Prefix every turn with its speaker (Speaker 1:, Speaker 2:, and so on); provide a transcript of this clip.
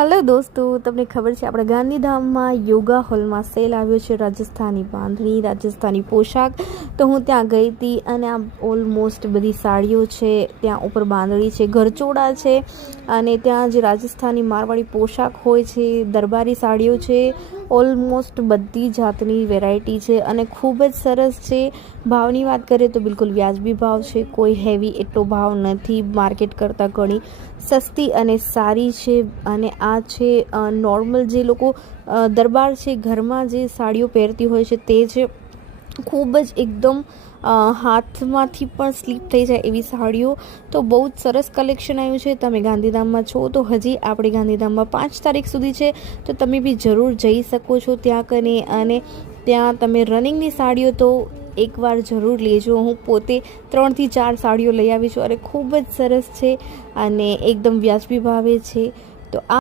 Speaker 1: Hello દોસ્તો, તમને ખબર છે આપણે ગાંધીધામમાં યોગા હોલમાં સેલ આવ્યો છે રાજસ્થાની બાંધણી, રાજસ્થાની પોશાક. તો હું ત્યાં ગઈ હતી અને આ ઓલમોસ્ટ બધી સાડીઓ છે ત્યાં ઉપર બાંધણી છે, ઘરચોળા છે. અને ત્યાં જે રાજસ્થાની મારવાડી પોશાક હોય છે, દરબારી સાડીઓ છે. ઓલમોસ્ટ બધી જાતની વેરાયટી છે અને ખૂબ જ સરસ છે. ભાવની વાત કરીએ તો બિલકુલ વ્યાજબી ભાવ છે. કોઈ હેવી એટલો ભાવ નથી. માર્કેટ કરતાં ઘણી સસ્તી અને સારી છે અને આ છે નોર્મલ જે લોકો દરબાર છે, ઘરમાં જે સાડીઓ પહેરતી હોય છે તે છે ખૂબ જ એકદમ હાથમાંથી પણ સ્લીપ થઈ જાય એવી સાડીઓ. તો બહુ જ સરસ કલેક્શન આવ્યું છે. તમે ગાંધીધામમાં છો તો હજી આપણે ગાંધીધામમાં પાંચ તારીખ સુધી છે. તો તમે બી જરૂર જઈ શકો છો ત્યાં કને અને ત્યાં તમે રનિંગની સાડીઓ તો એકવાર જરૂર લેજો. હું પોતે ત્રણથી ચાર સાડીઓ લઈ આવી છું. અને ખૂબ જ સરસ છે અને એકદમ વ્યાજબી ભાવે છે. તો આ